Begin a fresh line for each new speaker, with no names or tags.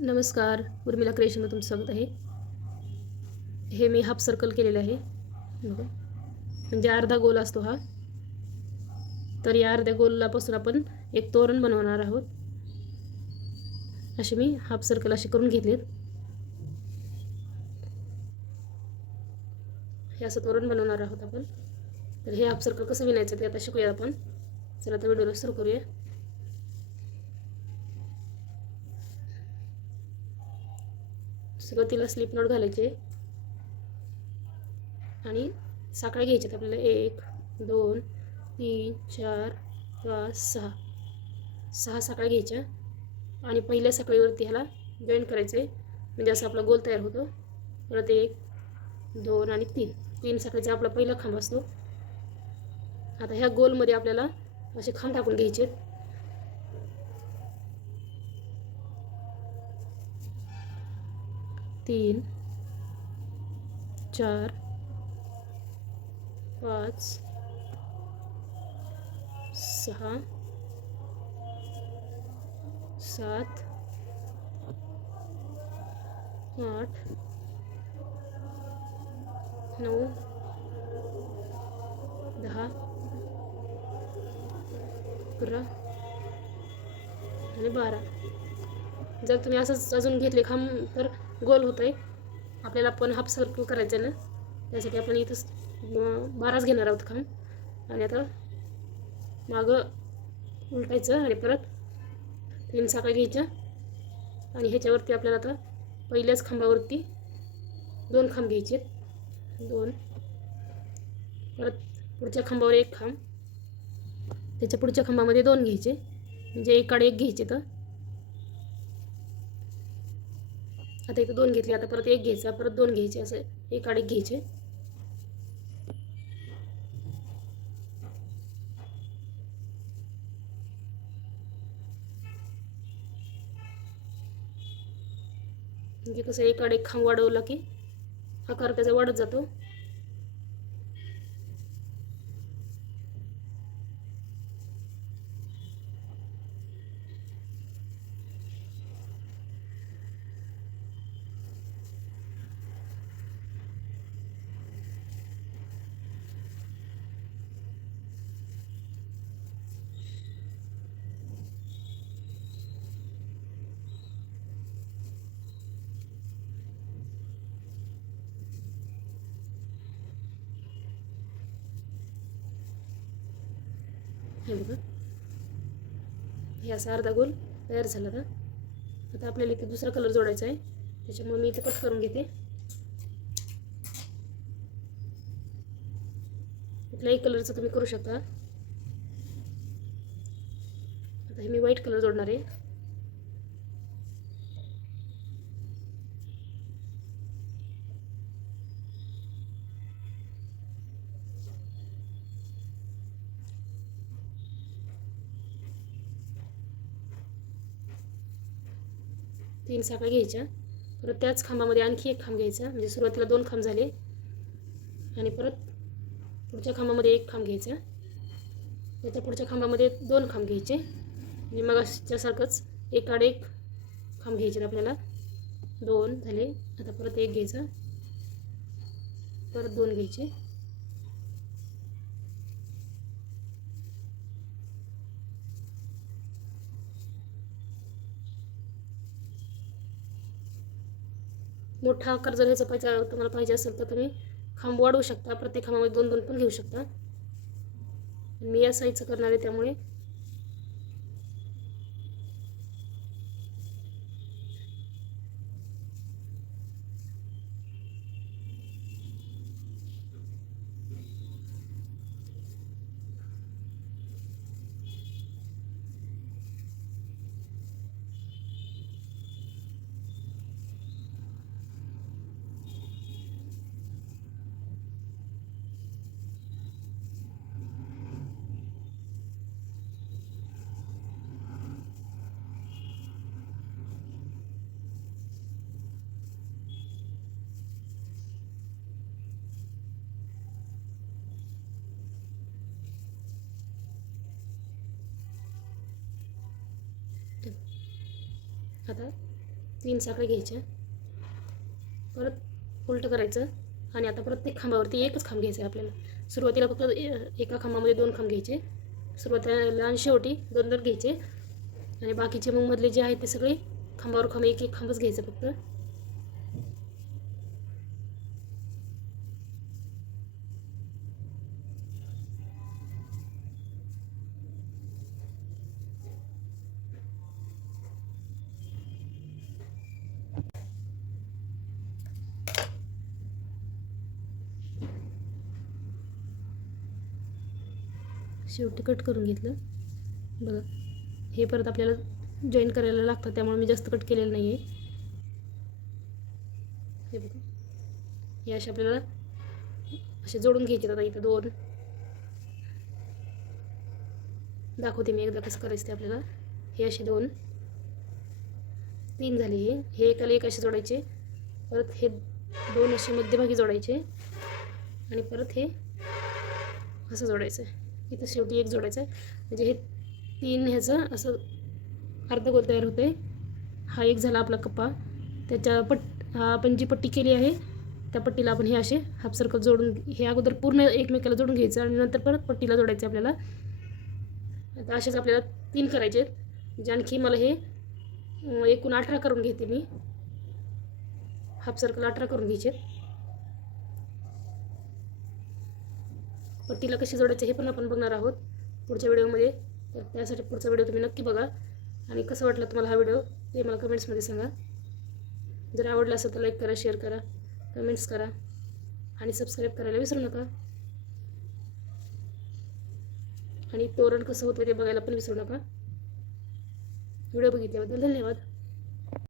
नमस्कार उर्मिला क्रिएशनला तुमचं स्वागत आहे. हे मी हाफ सर्कल केलेलं आहे. बघा. म्हणजे अर्धा गोल असतो हा. तर या अर्ध्या गोलापासून आपण एक तोरण बनवणार आहोत. असे मी हाफ सर्कल असे करून घेतलेत. हे असं तोरण बनवणार आहोत आपण. तर हे हाफ सर्कल कसं विणायचं ते आता शिकूया आपण. चला तर व्हिडिओला सुरू करूया. सगळं तिला स्लिप नोट घालायचे. आणि साखळ्या घ्यायच्यात आपल्याला एक दोन तीन चार पाच सहा. सहा साखळ्या घ्यायच्या. आणि पहिल्या साखळीवरती ह्याला जॉईन करायचं. आहे म्हणजे असं आपला गोल तयार होतो. परत एक दोन आणि तीन. तीन साखळीचा आपला पहिला खांब असतो. आता ह्या गोलमध्ये आपल्याला असे खांब टाकून घ्यायचे आहेत तीन चार पाच सहा सात आठ नऊ दहा अकरा आणि बारा. जर तुम्ही असंच अजून घेतले खांब तर गोल होत आहे आपल्याला पण हाफ सर्कल करायचं आहे ना? त्यासाठी आपण इथंच बाराच घेणार आहोत खांब आणि आता मागं उलटायचं आणि परत तीन साखळ्या घ्यायच्या. आणि ह्याच्यावरती आपल्याला आता पहिल्याच खांबावरती दोन खांब घ्यायचे दोन. परत पुढच्या खांबावर एक खांब. त्याच्या पुढच्या खांबामध्ये दोन घ्यायचे. म्हणजे एकाडे एक घ्यायचे तर. आता इथं दोन घेतले आता परत एक घ्यायचा परत दोन घ्यायचे असं. एक आड एक घ्यायचे. म्हणजे कसं एक आड एक खांब वाढवला की आकार त्याचा वाढत जातो. हे बघा. हे असा अर्धा गोल तयार झाला आता आता आपल्याला इथे दुसरा कलर जोडायचा आहे. त्याच्यामुळे मी इथे कट करून घेते. कुठल्याही कलरचं तुम्ही करू शकता. आता हे मी व्हाईट कलर जोडणार आहे. तीन साखळ्या घ्यायच्या. परत त्याच खांबामध्ये आणखी एक खांब घ्यायचा. म्हणजे सुरुवातीला दोन खांब झाले. आणि परत पुढच्या खांबामध्ये एक खांब घ्यायचा. त्याच्या पुढच्या खांबामध्ये दोन खांब घ्यायचे. म्हणजे मग त्यासारखंच एक आड एक खांब घ्यायचे आपल्याला. दोन झाले. आता परत एक घ्यायचा. परत दोन घ्यायचे. मोठा आकार जर ह्याचा पाहिजे तुम्हाला पाहिजे असेल तर तुम्ही खांब वाढवू शकता. प्रत्येक खांबामध्ये दोन दोन पण घेऊ शकता. मी या साईजचं करणार आहे त्यामुळे आता तीन साखळ्या घ्यायच्या. परत उलटं करायचं आणि आता प्रत्येक खांबावरती एकच खांब घ्यायचं आहे आपल्याला. सुरुवातीला फक्त एका खांबामध्ये दोन खांब घ्यायचे. सुरुवातीला आणि शेवटी दोन दोन घ्यायचे. आणि बाकीचे मग मधले जे आहेत ते सगळे खांबावर खांब एक एक खांबच घ्यायचं फक्त. शेवटी कट करून घेतलं. बघा हे परत आपल्याला जॉईन करायला लागतं त्यामुळे मी जास्त कट केलेलं नाही आहे हे बघा हे असे आपल्याला असे जोडून घ्यायचे आता इथं दोन. दाखवते मी एकदा कसं करायचं ते आपल्याला. हे असे दोन. तीन झाले हे. हे एकाला एक असे जोडायचे. परत हे दोन असे मध्यभागी जोडायचे. आणि परत हे असं जोडायचं आहे इथं शेवटी एक जोडायचं आहे. म्हणजे हे तीन ह्याचं असं अर्धगोल तयार होतं आहे हा एक झाला आपला कप्पा. त्याच्या पट हा आपण जी पट्टी केली आहे त्या पट्टीला आपण हे असे हाफ सर्कल जोडून हे अगोदर पूर्ण एकमेकाला जोडून घ्यायचं आणि नंतर परत पट्टीला जोडायचं आपल्याला. आता असेच आपल्याला तीन करायचे आहेत. म्हणजे आणखी मला हे एकूण अठरा करून घेते मी. हाफ सर्कल अठरा करून घ्यायचे आहेत. पट्टीला कशी जोडायचं हे पण आपण बघणार आहोत पुढच्या व्हिडिओमध्ये. तर त्यासाठी पुढचा व्हिडिओ तुम्ही नक्की बघा. आणि कसं वाटलं तुम्हाला हा व्हिडिओ ते मला कमेंट्समध्ये सांगा. जर आवडला असेल तर लाईक करा शेअर करा कमेंट्स करा आणि सबस्क्राईब करायला विसरू नका. आणि तोरण कसं होतं ते बघायला पण विसरू नका. व्हिडिओ बघितल्याबद्दल धन्यवाद.